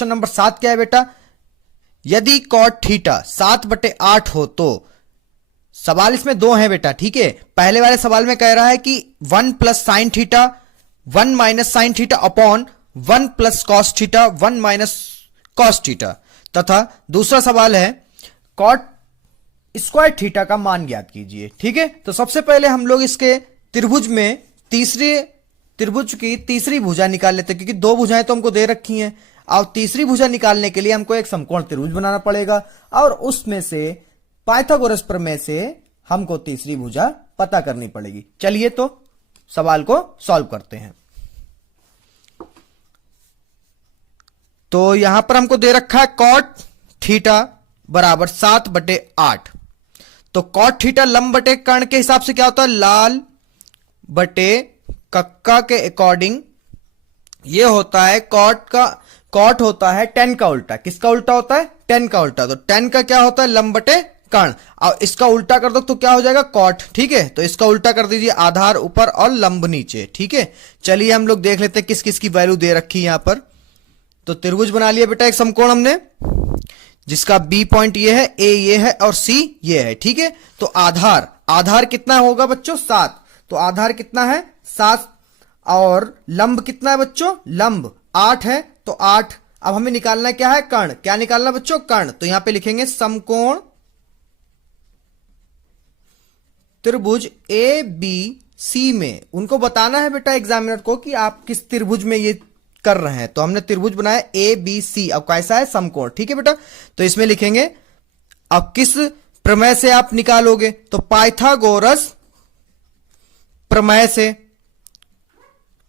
Question number 7 क्या है बेटा, यदि कॉट थीटा 7/8 हो तो, सवाल इसमें दो हैं बेटा, ठीक है। पहले वाले सवाल में कह रहा है कि 1 plus sine theta 1 minus sine theta upon 1 plus cos theta 1 minus cos theta, तथा दूसरा सवाल है कॉट स्क्वायर थीटा का मान ज्ञात कीजिए, ठीक है। तो सबसे पहले हम लोग इसके त्रिभुज में त्रिभुज की तीसरी भुजा निकाल लेते हैं, क्योंकि दो भुजाएं तो हमको दे रखी हैं। और तीसरी भुजा निकालने के लिए हमको एक समकोण त्रिभुज बनाना पड़ेगा, और उसमें से पाइथागोरस प्रमेय से हमको तीसरी भुजा पता करनी पड़ेगी। चलिए तो सवाल को सॉल्व करते हैं। तो यहां पर हमको दे रखा है कॉट थीटा बराबर 7/8। तो कॉट थीटा लंब बटे कर्ण के हिसाब से क्या होता है, लाल बटे कक्का के अकॉर्डिंग ये होता है कॉट होता है tan का उल्टा। किसका उल्टा होता है, tan का उल्टा। तो tan का क्या होता है, लंब बटे कर्ण। और इसका उल्टा कर दो तो क्या हो जाएगा, कॉट, ठीक है। तो इसका उल्टा कर दीजिए, आधार ऊपर और लंब नीचे, ठीक है। चलिए हम लोग देख लेते हैं किस किस की वैल्यू दे रखी है यहां पर। तो त्रिभुज बना लिया बेटा एक समकोण हमने, जिसका बी पॉइंट ये है, ए ये है और सी ये है, ठीक है। तो आधार कितना होगा बच्चों, 7। तो आधार कितना है, 7। और लंब कितना है बच्चों, लंब 8 है। तो 8। अब हमें निकालना क्या है, कर्ण। क्या निकालना बच्चों, कर्ण। तो यहां पे लिखेंगे समकोण त्रिभुज ए बी सी में। उनको बताना है बेटा एग्जामिनर को कि आप किस त्रिभुज में ये कर रहे हैं। तो हमने त्रिभुज बनाया ए बी सी। अब कैसा है, समकोण, ठीक है बेटा। तो इसमें लिखेंगे अब किस प्रमेय से आप निकालोगे, तो पाइथागोरस प्रमेय से,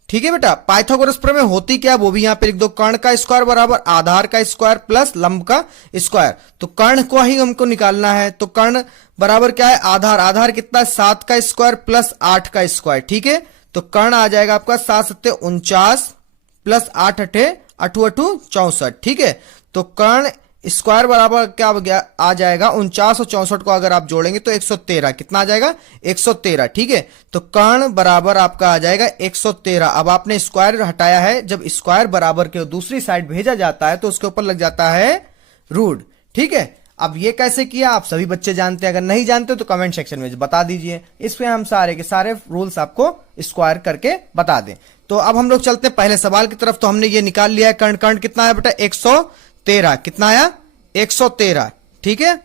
ठीक है बेटा। पाइथागोरस प्रमेय होती क्या, वो भी यहां पे लिख दो। कर्ण का स्क्वायर बराबर आधार का स्क्वायर प्लस लंब का स्क्वायर। तो कर्ण को ही हमको निकालना है। तो कर्ण बराबर क्या है, आधार कितना है, 7 का स्क्वायर प्लस 8 का स्क्वायर, ठीक है। तो कर्ण आ जाएगा आपका 7×7 = 49 प्लस 8×8 = 64, ठीक है। तो कर्ण स्क्वायर बराबर क्या आ जाएगा, 49 और 64 को अगर आप जोड़ेंगे तो 113। कितना आ जाएगा, 113, ठीक है। तो कर्ण बराबर आपका आ जाएगा 113। अब आपने स्क्वायर हटाया है, जब स्क्वायर बराबर के दूसरी साइड भेजा जाता है तो उसके ऊपर लग जाता है रूट, ठीक है। अब ये कैसे किया आप सभी बच्चे जानते हैं, अगर नहीं जानते तो कमेंट सेक्शन में बता दीजिए। इसमें हम सारे के सारे रूल्स आपको स्क्वायर करके बता दें। तो अब हम लोग चलते हैं पहले सवाल की तरफ। तो हमने ये निकाल लिया है कर्ण कितना है बेटा, 113। कितना आया, 113, ठीक है।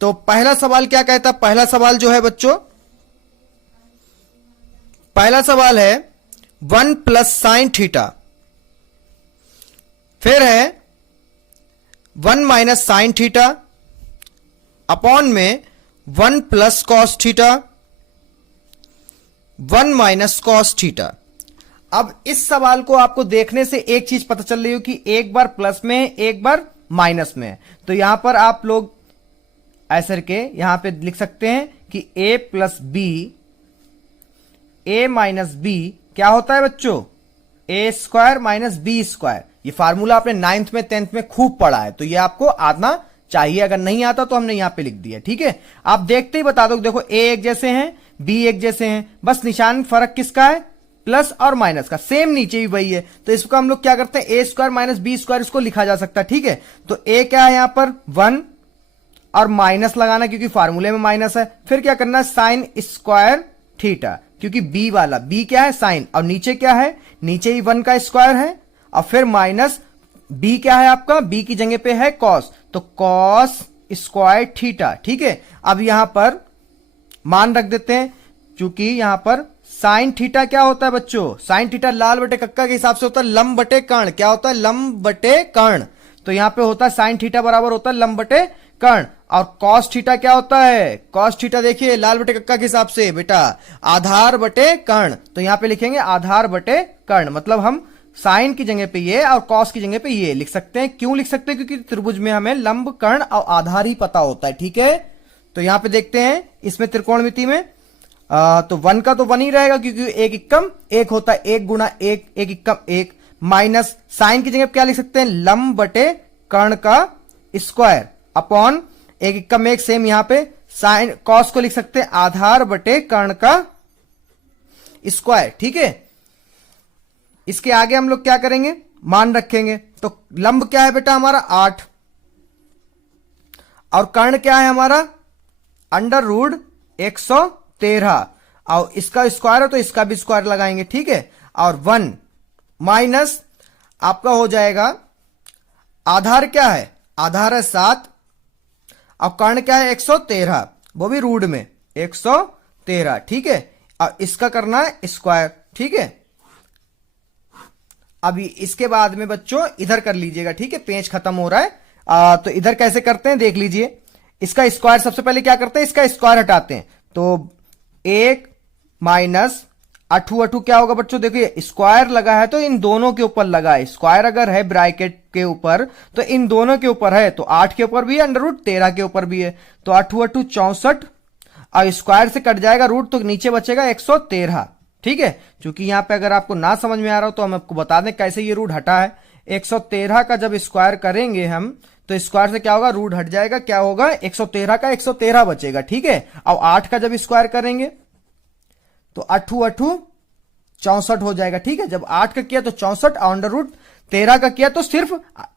तो पहला सवाल क्या कहता है, पहला सवाल जो है बच्चों, पहला सवाल है 1 प्लस साइन थीटा, फिर है 1 माइनस साइन थीटा अपॉन में 1 plus cos theta 1 minus cos theta. अब इस सवाल को आपको देखने से एक चीज पता चल रही हो कि एक बार प्लस में एक बार माइनस में। तो यहां पर आप लोग ऐसे के यहां पे लिख सकते हैं कि a plus b, a minus b क्या होता है बच्चों, a square minus b square. ये फार्मूला आपने 9th में 10th में खूब पढ़ा है, तो ये आपको आना चाहिए। अगर नहीं आता तो हमने यहां पे लिख दिया, ठीक है। आप देखते ही बता दो, देखो a एक जैसे हैं, b एक जैसे हैं, बस निशान फर्क किसका है, प्लस और माइनस का। सेम नीचे भी वही है। तो इसको हम लोग क्या करते हैं, ए स्क्वायर माइनस बी स्क्वायर इसको लिखा जा सकता है, ठीक है। तो ए क्या है यहां पर 1 और माइनस लगाना क्योंकि फार्मूले में माइनस है। फिर क्या करना है, साइन स्क्वायर थीटा, क्योंकि बी वाला बी क्या है साइन, और नीचे क्या है, नीचे ही 1 का स्क्वायर है, और फिर माइनस बी क्या है आपका, बी की जगह पे है कॉस, तो कॉस स्क्वायर थीटा, ठीक है। अब यहां पर मान रख देते हैं, क्योंकि यहां पर साइन थीटा क्या होता है बच्चों, साइन थीटा लाल बटे कक्का के हिसाब से होता है लंब बटे कर्ण। क्या होता है, लंब बटे कर्ण। तो यहां पे होता है साइन थीटा बराबर होता है लंब बटे कर्ण। और कॉस थीटा क्या होता है, कॉस थीटा देखिए लाल बटे कक्का के हिसाब से बेटा आधार बटे कर्ण। तो यहां पे लिखेंगे आधार बटे कर्ण, मतलब हम साइन की जगह पे ये और कॉस की जगह पे ये लिख सकते हैं। क्यों लिख सकते हैं, क्योंकि त्रिभुज में हमें लंब कर्ण और आधार ही पता होता है, ठीक है। तो यहां पे देखते हैं इसमें त्रिकोणमिति में तो 1 का तो 1 ही रहेगा, क्योंकि 1 इक्कम 1 होता है, 1 गुणा 1, 1 इक्कम 1, माइनस साइन की जगह क्या लिख सकते हैं, लंब बटे कर्ण का स्क्वायर अपॉन 1 इक्कम 1, सेम यहां पे साइन कॉस को लिख सकते हैं आधार बटे कर्ण का स्क्वायर, ठीक है। इसके आगे हम लोग क्या करेंगे, मान रखेंगे। तो लंब क्या है बेटा हमारा 8, और कर्ण क्या है हमारा अंडर रूट 113, और इसका स्क्वायर है तो इसका भी स्क्वायर लगाएंगे, ठीक है। और 1 माइनस आपका हो जाएगा, आधार क्या है, आधार है 7, और कर्ण क्या है 113, वो भी रूट में 113, ठीक है। और इसका करना है स्क्वायर, ठीक है। अभी इसके बाद में बच्चों इधर कर लीजिएगा, ठीक है, पेज खत्म हो रहा है। तो इधर कैसे करते हैं देख लीजिए। इसका स्क्वायर सबसे पहले क्या करते हैं, इसका स्क्वायर हटाते हैं, तो 1 माइनस अठू अठू क्या होगा बच्चों, देखिए स्क्वायर लगा है तो इन दोनों के ऊपर लगा है। स्क्वायर अगर है ब्रैकेट के ऊपर तो इन दोनों के ऊपर है, तो 8 के ऊपर भी है, अंडर रूट 13 के ऊपर भी है। तो अठू अठू 64, और स्क्वायर से कट जाएगा रूट, तो नीचे बचेगा 113, ठीक है। क्योंकि यहां पे अगर आपको ना समझ में आ रहा हो तो हम आपको बता दें कैसे ये रूट हटा है। 113 का जब स्क्वायर करेंगे हम, तो स्क्वायर से क्या होगा, रूट हट जाएगा, क्या होगा 113 का 113 बचेगा, ठीक है। और 8 का जब स्क्वायर करेंगे तो अठू अठू 64 हो जाएगा, ठीक है। जब 8 का किया तो 64, और अंडर रूट 13 का किया तो सिर्फ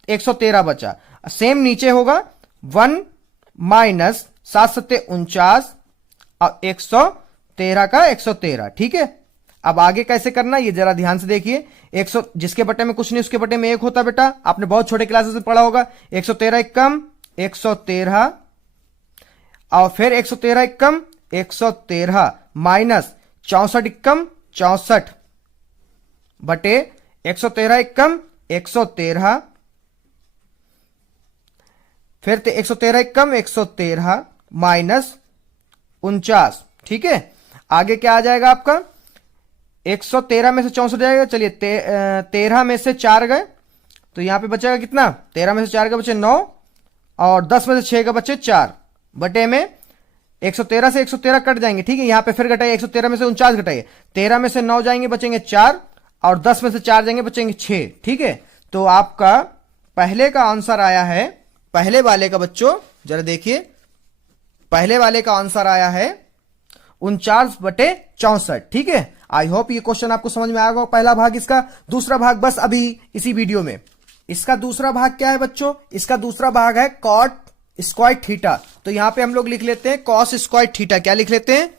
113 बचा। सेम नीचे होगा 1 माइनस 7 सत्ते 49, और 113 का 113, ठीक है। अब आगे कैसे करना ये जरा ध्यान से देखिए। 100 जिसके बटे में कुछ नहीं उसके बटे में 1 होता बेटा, आपने बहुत छोटे क्लासेस में पढ़ा होगा। 113 एक कम 113, और फिर 113 एक कम 113, माइनस 64 एक कम 64 बटे 113 एक कम 113, फिर 113 एक कम 113 माइनस 49, ठीक है। आगे क्या आ जाएगा आपका, 113 में से 64 जाएगा, चलिए 13 में से 4 गए तो यहां पे बचेगा कितना, 13 में से 4 के बचे 9, और 10 में से 6 के बचे 4, बटे में 113 से 113 कट जाएंगे, ठीक है। यहां पे फिर घटाइए, 113 में से 49 घटाइए, 13 में से 9 जाएंगे बचेंगे 4, और 10 में से 4 जाएंगे बचेंगे 6, ठीक है। तो आपका पहले का आंसर आया है, पहले वाले का बच्चों जरा देखिए, पहले वाले का आंसर आया है 49/64, ठीक है। आई होप ये क्वेश्चन आपको समझ में आएगा, पहला भाग इसका। दूसरा भाग बस अभी इसी वीडियो में। इसका दूसरा भाग क्या है बच्चों, इसका दूसरा भाग है कॉट स्क्वायर थीटा। तो यहां पे हम लोग लिख लेते हैं कॉस स्क्वायर थीटा। क्या लिख लेते हैं,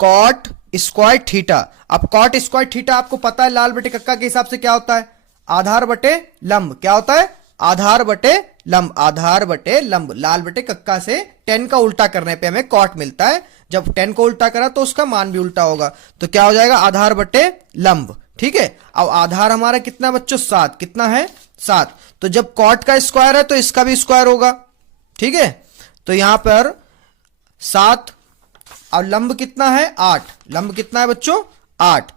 कॉट स्क्वायर थीटा। अब कॉट स्क्वायर थीटा आपको पता है लाल बटे कक्का के हिसाब से क्या होता है, आधार बटे लंब। क्या होता है, आधार बटे लंब, आधार बटे लंब। लाल बटे कक्का से 10 का उल्टा करने पे हमें कॉट मिलता है। जब 10 को उल्टा करा तो उसका मान भी उल्टा होगा, तो क्या हो जाएगा, आधार बटे लंब, ठीक है। अब आधार हमारा कितना बच्चों 7, कितना है 7। तो जब कॉट का स्क्वायर है तो इसका भी स्क्वायर होगा, ठीक है। तो यहां पर 7, और लंब कितना है 8, लंब कितना है बच्चों 8,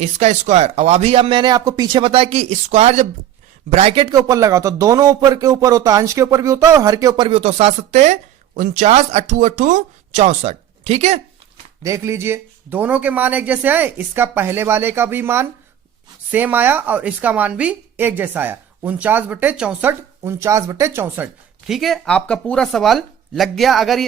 इसका स्क्वायर। अब मैंने आपको पीछे बताया कि स्क्वायर जब ब्रैकेट के ऊपर लगा तो दोनों ऊपर के ऊपर होता है, अंश के ऊपर भी होता है और हर के ऊपर भी होता है। 7 सत्ते 49, अठू अठू 64, ठीक है। देख लीजिए दोनों के मान एक जैसे आए, इसका पहले वाले का भी मान सेम आया और इसका मान भी एक जैसा आया, 49/64, 49/64, ठीक है। आपका पूरा सवाल लग गया। अगर ये